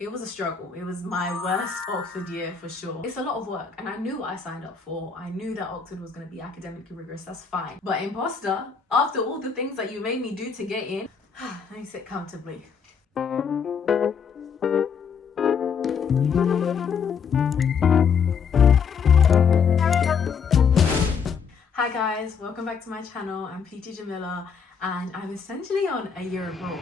It was a struggle. It was my worst Oxford year for sure. It's a lot of work and I knew what I signed up for. I knew that Oxford was going to be academically rigorous, that's fine. But imposter, after all the things that you made me do to get in, let me sit comfortably. Hi guys, welcome back to my channel. I'm PT Jamila and I'm essentially on a year abroad.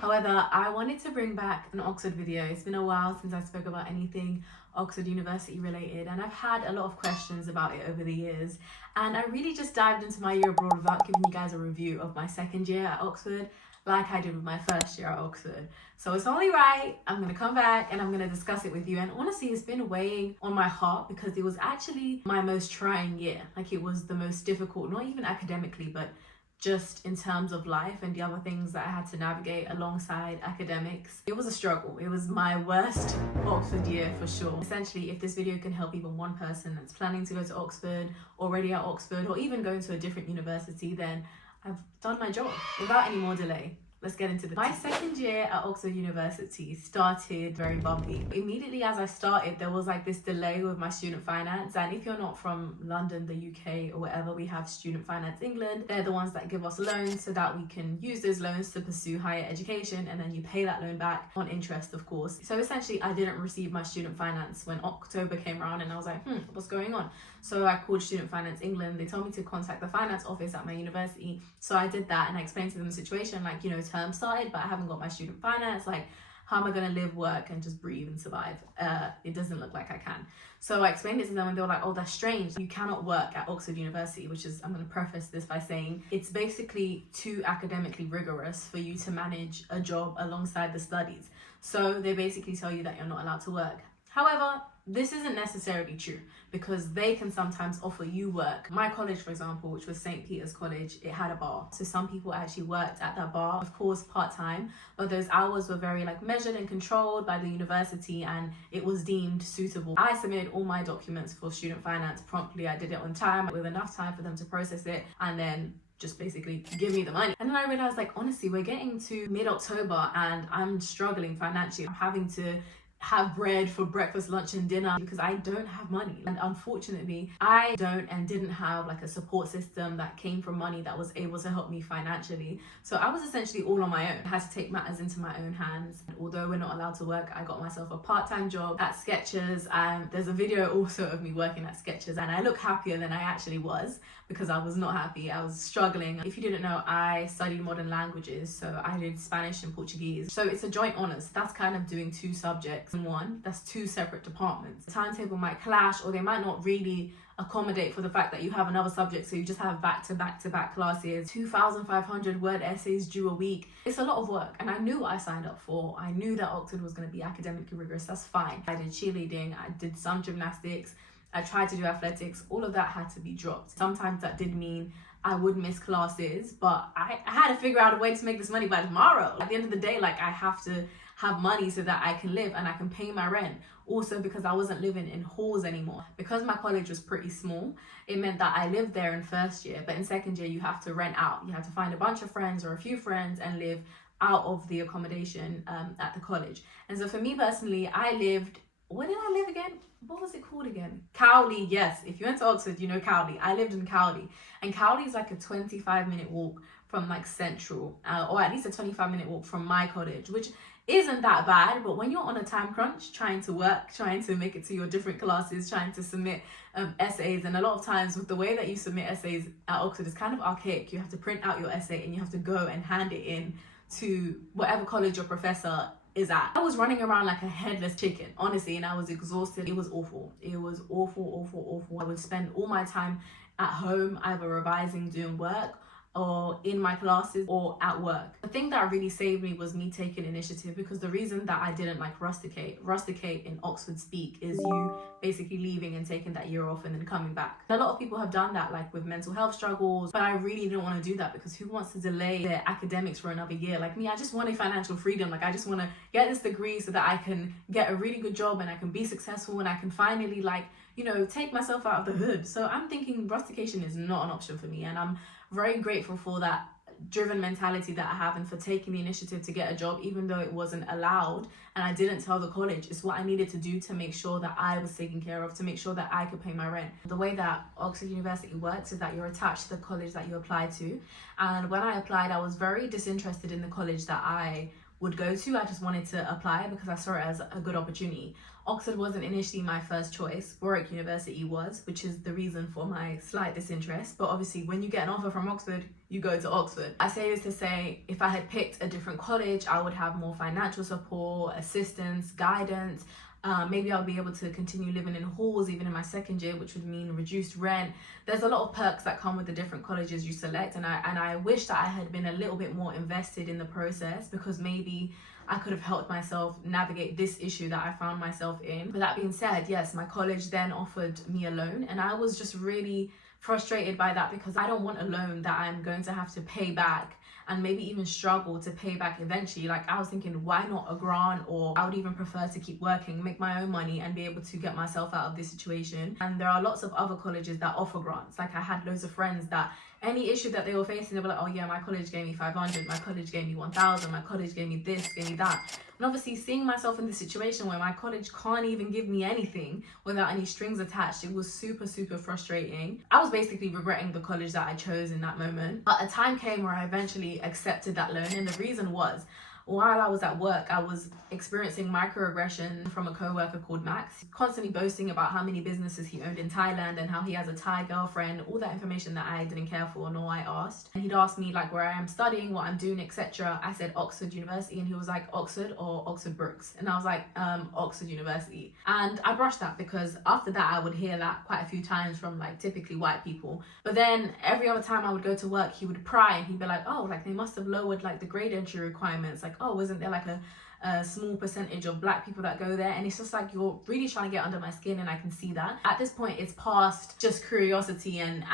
However, I wanted to bring back an Oxford video. It's been a while since I spoke about anything Oxford University related and I've had a lot of questions about it over the years, and I really just dived into my year abroad without giving you guys a review of my second year at Oxford like I did with my first year at Oxford. So it's only right, I'm gonna come back and I'm gonna discuss it with you. And honestly, it's been weighing on my heart because it was actually my most trying year. Like, it was the most difficult, not even academically, but just in terms of life and the other things that I had to navigate alongside academics. It was a struggle. It was my worst Oxford year for sure. Essentially, if this video can help even one person that's planning to go to Oxford, already at Oxford, or even going to a different university, then I've done my job. Without any more delay, let's get into this. My second year at Oxford University started very bumpy. Immediately as I started, there was like this delay with my student finance. And if you're not from London, the UK or whatever, we have Student Finance England. They're the ones that give us loans so that we can use those loans to pursue higher education, and then you pay that loan back on interest, of course. So essentially, I didn't receive my student finance when October came around, and I was like, what's going on? So I called Student Finance England. They told me to contact the finance office at my university. So I did that and I explained to them the situation, like, you know, term started, but I haven't got my student finance. Like, how am I going to live, work, and just breathe and survive? It doesn't look like I can. So I explained it to them and they were like, oh, that's strange. You cannot work at Oxford University, which is, I'm going to preface this by saying, it's basically too academically rigorous for you to manage a job alongside the studies. So they basically tell you that you're not allowed to work. However, this isn't necessarily true because they can sometimes offer you work. My college, for example, which was St. Peter's College, it had a bar. So some people actually worked at that bar, of course, part-time, but those hours were very measured and controlled by the university and it was deemed suitable. I submitted all my documents for student finance promptly. I did it on time with enough time for them to process it and then just basically give me the money. And then I realized, honestly, we're getting to mid-October and I'm struggling financially. I'm having to have bread for breakfast, lunch and dinner because I don't have money. And unfortunately, I don't and didn't have a support system that came from money that was able to help me financially. So I was essentially all on my own. I had to take matters into my own hands. Although we're not allowed to work, I got myself a part-time job at Skechers, and there's a video also of me working at Skechers, and I look happier than I actually was because I was not happy. I was struggling. If you didn't know, I studied modern languages, so I did Spanish and Portuguese. So it's a joint honours. That's kind of doing two subjects in one. That's two separate departments. The timetable might clash, or they might not really accommodate for the fact that you have another subject, so you just have back-to-back classes, 2,500 word essays due a week. It's a lot of work, and I knew what I signed up for. I knew that Oxford was going to be academically rigorous. That's fine. I did cheerleading, I did some gymnastics, I tried to do athletics. All of that had to be dropped. Sometimes that did mean I would miss classes, but I had to figure out a way to make this money by tomorrow. At the end of the day, I have to have money so that I can live and I can pay my rent. Also, because I wasn't living in halls anymore. Because my college was pretty small, it meant that I lived there in first year, but in second year you have to rent out. You have to find a bunch of friends or a few friends and live out of the accommodation at the college. And so for me personally, I lived, where did I live again? What was it called again? Cowley, yes. If you went to Oxford, you know Cowley. I lived in Cowley. And Cowley is a 25-minute walk from Central, or at least a 25-minute walk from my college, which isn't that bad. But when you're on a time crunch, trying to work, trying to make it to your different classes, trying to submit essays, and a lot of times with the way that you submit essays at Oxford is kind of archaic. You have to print out your essay and you have to go and hand it in to whatever college your professor is at. I was running around like a headless chicken, honestly, and I was exhausted. It was awful. It was awful. I would spend all my time at home, either revising, doing work, or in my classes or at work. The thing that really saved me was me taking initiative, because the reason that I didn't rusticate in Oxford speak is you basically leaving and taking that year off and then coming back. A lot of people have done that, with mental health struggles, but I really didn't want to do that, because who wants to delay their academics for another year? Like me, I just wanted financial freedom. I just want to get this degree so that I can get a really good job and I can be successful and I can finally take myself out of the hood. So I'm thinking rustication is not an option for me, and I'm very grateful for that driven mentality that I have, and for taking the initiative to get a job even though it wasn't allowed and I didn't tell the college. It's what I needed to do to make sure that I was taken care of, to make sure that I could pay my rent. The way that Oxford University works is that you're attached to the college that you apply to, and when I applied I was very disinterested in the college that I would go to. I just wanted to apply because I saw it as a good opportunity. Oxford wasn't initially my first choice. Warwick University was, which is the reason for my slight disinterest. But obviously when you get an offer from Oxford, you go to Oxford. I say this to say, if I had picked a different college, I would have more financial support, assistance, guidance. Maybe I'll be able to continue living in halls even in my second year, which would mean reduced rent. There's a lot of perks that come with the different colleges you select, and I wish that I had been a little bit more invested in the process, because maybe I could have helped myself navigate this issue that I found myself in. But that being said, yes, my college then offered me a loan, and I was just really frustrated by that, because I don't want a loan that I'm going to have to pay back and maybe even struggle to pay back eventually. Like, I was thinking, why not a grant? Or I would even prefer to keep working, make my own money, and be able to get myself out of this situation. And there are lots of other colleges that offer grants. Like, I had loads of friends that any issue that they were facing, they were like, oh yeah, my college gave me 500, my college gave me 1,000, my college gave me this, gave me that. And obviously seeing myself in this situation where my college can't even give me anything without any strings attached, it was super, super frustrating. I was basically regretting the college that I chose in that moment. But a time came where I eventually accepted that loan, and the reason was, while I was at work, I was experiencing microaggression from a co-worker called Max, constantly boasting about how many businesses he owned in Thailand and how he has a Thai girlfriend, all that information that I didn't care for nor I asked. And he'd asked me like where I am studying, what I'm doing, etc. I said Oxford University, and he was like, Oxford or Oxford Brookes? And I was like, Oxford University. And I brushed that, because after that I would hear that quite a few times from like typically white people. But then every other time I would go to work, he would pry and he'd be like, oh, like they must have lowered like the grade entry requirements. Like, oh, wasn't there like a small percentage of black people that go there? And it's just like, you're really trying to get under my skin, and I can see that. At this point, it's past just curiosity and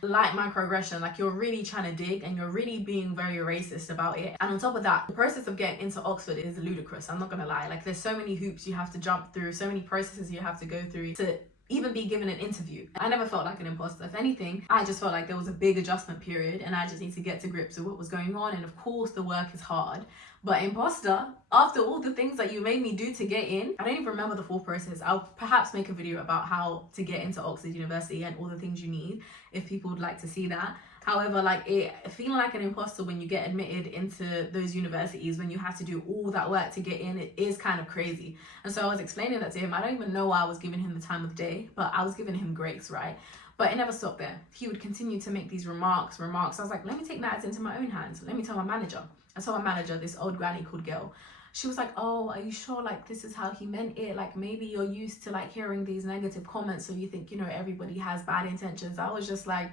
light microaggression. Like, you're really trying to dig, and you're really being very racist about it. And on top of that, the process of getting into Oxford is ludicrous. I'm not gonna lie. Like, there's so many hoops you have to jump through, so many processes you have to go through to even be given an interview. I never felt like an imposter. If anything, I just felt like there was a big adjustment period, and I just need to get to grips with what was going on. And of course the work is hard, but imposter, after all the things that you made me do to get in, I don't even remember the full process. I'll perhaps make a video about how to get into Oxford University and all the things you need if people would like to see that. However, like, feeling like an imposter when you get admitted into those universities, when you have to do all that work to get in, it is kind of crazy. And so I was explaining that to him. I don't even know why I was giving him the time of day, but I was giving him grace, right? But it never stopped there. He would continue to make these remarks. I was like, let me take matters into my own hands. Let me tell my manager. I told my manager, this old granny called Gail. She was like, oh, are you sure like this is how he meant it? Like, maybe you're used to like hearing these negative comments, so you think, you know, everybody has bad intentions. I was just like,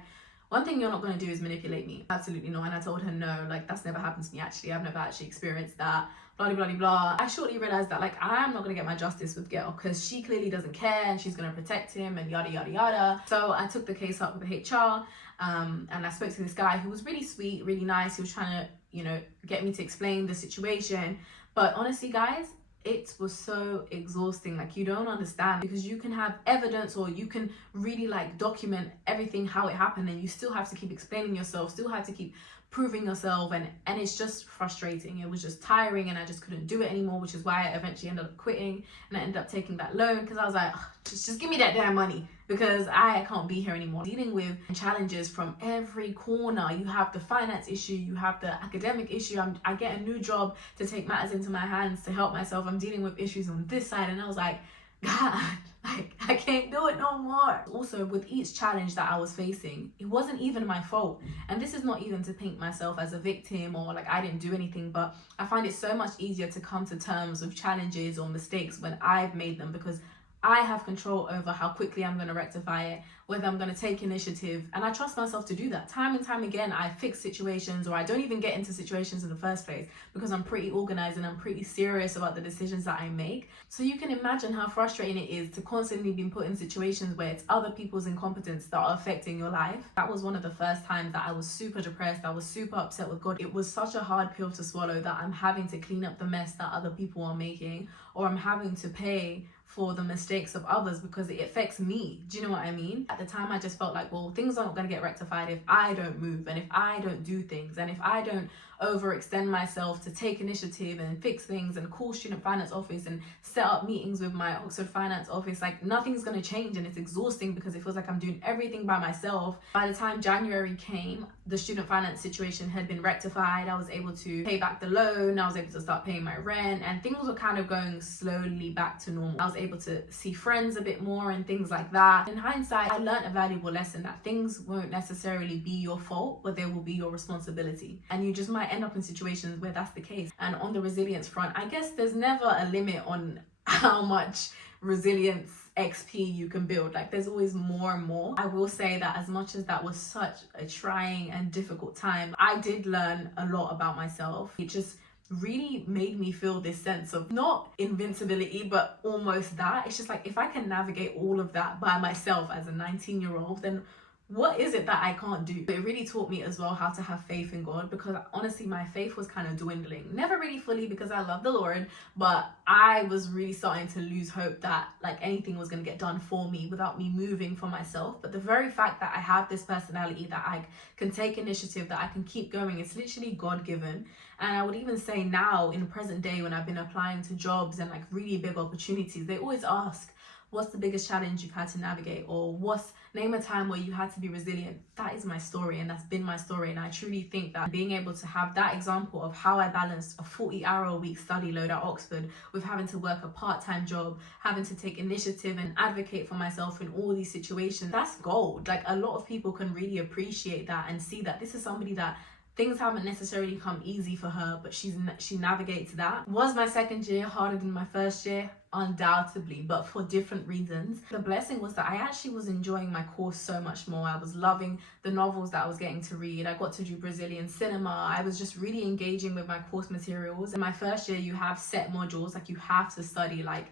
one thing you're not going to do is manipulate me. Absolutely not. And I told her, no, like, that's never happened to me, actually. I've never actually experienced that. Blah, blah, blah, blah. I shortly realized that, like, I'm not going to get my justice with Gail, because she clearly doesn't care and she's going to protect him and yada, yada, yada. So I took the case up with the HR, and I spoke to this guy who was really sweet, really nice. He was trying to, you know, get me to explain the situation. But honestly, guys, it was so exhausting. Like, you don't understand, because you can have evidence, or you can really like document everything, how it happened, and you still have to keep explaining yourself, still have to keep proving yourself, and it's just frustrating. It was just tiring, and I just couldn't do it anymore, which is why I eventually ended up quitting, and I ended up taking that loan, because I was like, just give me that damn money, because I can't be here anymore. Dealing with challenges from every corner. You have the finance issue, you have the academic issue. I get a new job to take matters into my hands to help myself. I'm dealing with issues on this side, and I was like, God, like, I can't do it no more. Also, with each challenge that I was facing, it wasn't even my fault. And this is not even to paint myself as a victim or like I didn't do anything, but I find it so much easier to come to terms with challenges or mistakes when I've made them, because I have control over how quickly I'm going to rectify it, whether I'm going to take initiative, and I trust myself to do that. Time and time again, I fix situations, or I don't even get into situations in the first place, because I'm pretty organized and I'm pretty serious about the decisions that I make. So you can imagine how frustrating it is to constantly be put in situations where it's other people's incompetence that are affecting your life. That was one of the first times that I was super depressed. I was super upset with God. It was such a hard pill to swallow that I'm having to clean up the mess that other people are making, or I'm having to pay for the mistakes of others because it affects me. Do you know what I mean? At the time, I just felt like, well, things aren't going to get rectified if I don't move and if I don't do things and if I don't overextend myself to take initiative and fix things and call student finance office and set up meetings with my Oxford finance office. Like, nothing's going to change, and it's exhausting because it feels like I'm doing everything by myself. By the time January came, the student finance situation had been rectified. I was able to pay back the loan. I was able to start paying my rent, and things were kind of going slowly back to normal. I was able to see friends a bit more and things like that. In hindsight, I learned a valuable lesson that things won't necessarily be your fault, but they will be your responsibility, and you just might end up in situations where that's the case. And on the resilience front, I guess there's never a limit on how much resilience XP you can build. Like, there's always more and more. I will say that as much as that was such a trying and difficult time, I did learn a lot about myself. It just really made me feel this sense of not invincibility, but almost that. It's just like, if I can navigate all of that by myself as a 19-year-old, then what is it that I can't do? It really taught me as well how to have faith in God, because honestly, my faith was kind of dwindling. Never really fully, because I love the Lord, but I was really starting to lose hope that like anything was going to get done for me without me moving for myself. But the very fact that I have this personality, that I can take initiative, that I can keep going, it's literally God-given. And I would even say now, in the present day, when I've been applying to jobs and like really big opportunities, they always ask, what's the biggest challenge you've had to navigate? Or name a time where you had to be resilient. That is my story, and that's been my story. And I truly think that being able to have that example of how I balanced a 40-hour-a-week study load at Oxford with having to work a part-time job, having to take initiative and advocate for myself in all these situations, that's gold. Like, a lot of people can really appreciate that and see that this is somebody that things haven't necessarily come easy for her, but she navigates that. Was my second year harder than my first year? Undoubtedly, but for different reasons. The blessing was that I actually was enjoying my course so much more. I was loving the novels that I was getting to read. I got to do Brazilian cinema. I was just really engaging with my course materials. In my first year, you have set modules, like you have to study like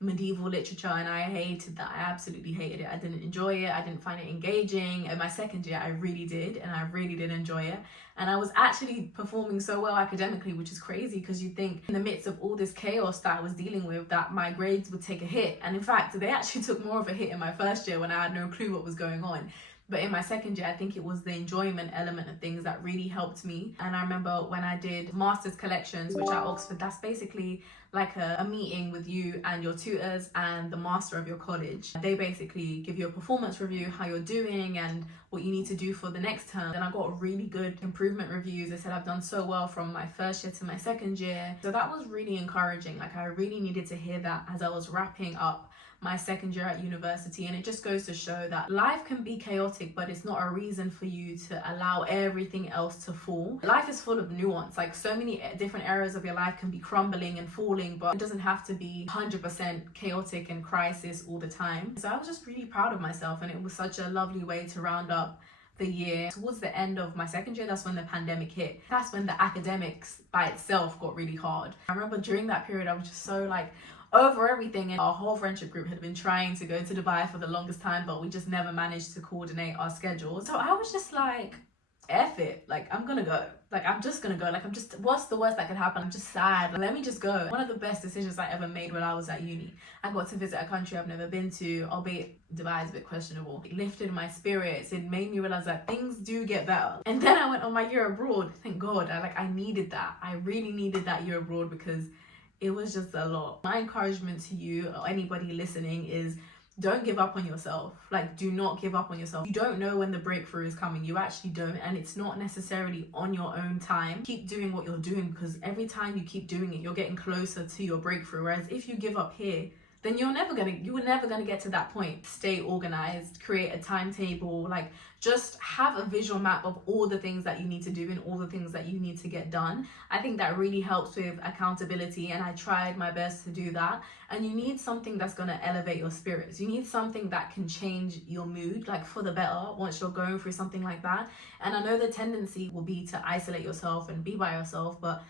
medieval literature, and I hated that. I absolutely hated it. I didn't enjoy it. I didn't find it engaging. In my second year, I really did, and I really did enjoy it. And I was actually performing so well academically, which is crazy, because you think in the midst of all this chaos that I was dealing with, that my grades would take a hit. And in fact, they actually took more of a hit in my first year when I had no clue what was going on. But in my second year, I think it was the enjoyment element of things that really helped me. And I remember when I did master's collections, which at Oxford, that's basically like a meeting with you and your tutors and the master of your college. They basically give you a performance review, how you're doing and what you need to do for the next term. And I got really good improvement reviews. They said I've done so well from my first year to my second year. So that was really encouraging. Like, I really needed to hear that as I was wrapping up my second year at university. And it just goes to show that life can be chaotic, but it's not a reason for you to allow everything else to fall. Life is full of nuance. Like, so many different areas of your life can be crumbling and falling, but it doesn't have to be 100% chaotic and crisis all the time. So I was just really proud of myself, and it was such a lovely way to round up the year. Towards the end of my second year, that's when the pandemic hit. That's when the academics by itself got really hard. I remember during that period, I was just so like over everything, and our whole friendship group had been trying to go to Dubai for the longest time, but we just never managed to coordinate our schedules. So I was just like, F it, like, I'm gonna go. Like, I'm just gonna go. Like, what's the worst that could happen? I'm just sad. Let me just go. One of the best decisions I ever made when I was at uni. I got to visit a country I've never been to, albeit Dubai is a bit questionable. It lifted my spirits. It made me realize that things do get better. And then I went on my year abroad. Thank God. I needed that. I really needed that year abroad, because it was just a lot. My encouragement to you or anybody listening is, don't give up on yourself. Like, do not give up on yourself. You don't know when the breakthrough is coming. You actually don't. And it's not necessarily on your own time. Keep doing what you're doing, because every time you keep doing it, you're getting closer to your breakthrough. Whereas if you give up here, then you were never gonna get to that point. Stay organized, create a timetable, like just have a visual map of all the things that you need to do and all the things that you need to get done. I think that really helps with accountability, and I tried my best to do that. And you need something that's gonna elevate your spirits. You need something that can change your mood, like for the better, once you're going through something like that. And I know the tendency will be to isolate yourself and be by yourself, but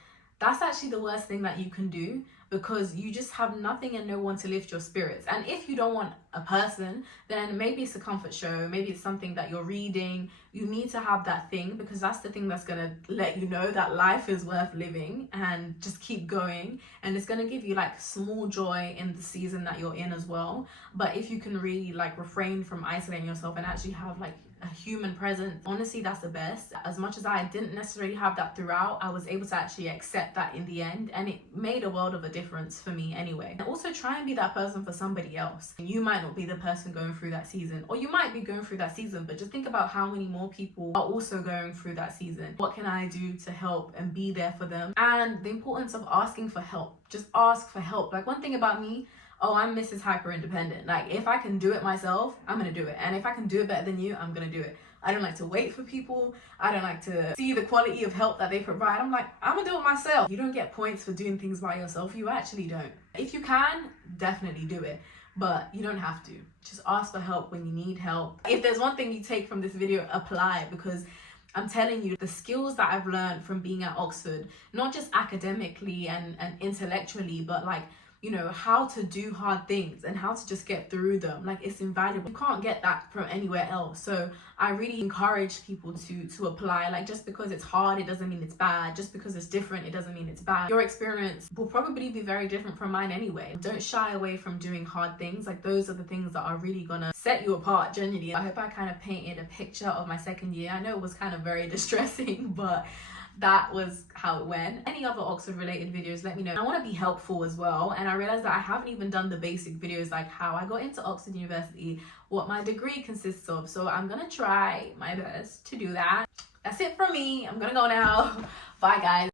that's actually the worst thing that you can do, because you just have nothing and no one to lift your spirits. And if you don't want a person, then maybe it's a comfort show, maybe it's something that you're reading. You need to have that thing, because that's the thing that's gonna let you know that life is worth living, and just keep going. And it's gonna give you like small joy in the season that you're in as well. But if you can really like refrain from isolating yourself and actually have like a human presence, honestly, that's the best. As much as I didn't necessarily have that throughout, I was able to actually accept that in the end, and it made a world of a difference for me anyway. And also try and be that person for somebody else. You might not be the person going through that season, or you might be going through that season, but just think about how many more people are also going through that season. What can I do to help and be there for them? And the importance of asking for help. Just ask for help. Like, one thing about me, oh, I'm Mrs. Hyper Independent. Like, if I can do it myself, I'm gonna do it. And if I can do it better than you, I'm gonna do it. I don't like to wait for people. I don't like to see the quality of help that they provide. I'm like, I'm gonna do it myself. You don't get points for doing things by yourself. You actually don't. If you can, definitely do it. But you don't have to. Just ask for help when you need help. If there's one thing you take from this video, apply it, because I'm telling you, the skills that I've learned from being at Oxford, not just academically and intellectually, but like, you know, how to do hard things and how to just get through them. Like, it's invaluable. You can't get that from anywhere else. So I really encourage people to apply. Like, just because it's hard, it doesn't mean it's bad. Just because it's different, it doesn't mean it's bad. Your experience will probably be very different from mine anyway. Don't shy away from doing hard things. Like, those are the things that are really gonna set you apart, genuinely. I hope I kind of painted a picture of my second year. I know it was kind of very distressing, but that was how it went. Any other Oxford related videos, let me know. I want to be helpful as well, and I realized that I haven't even done the basic videos, like how I got into Oxford University, what my degree consists of. So I'm gonna try my best to do that. That's it from me. I'm gonna go now. Bye guys.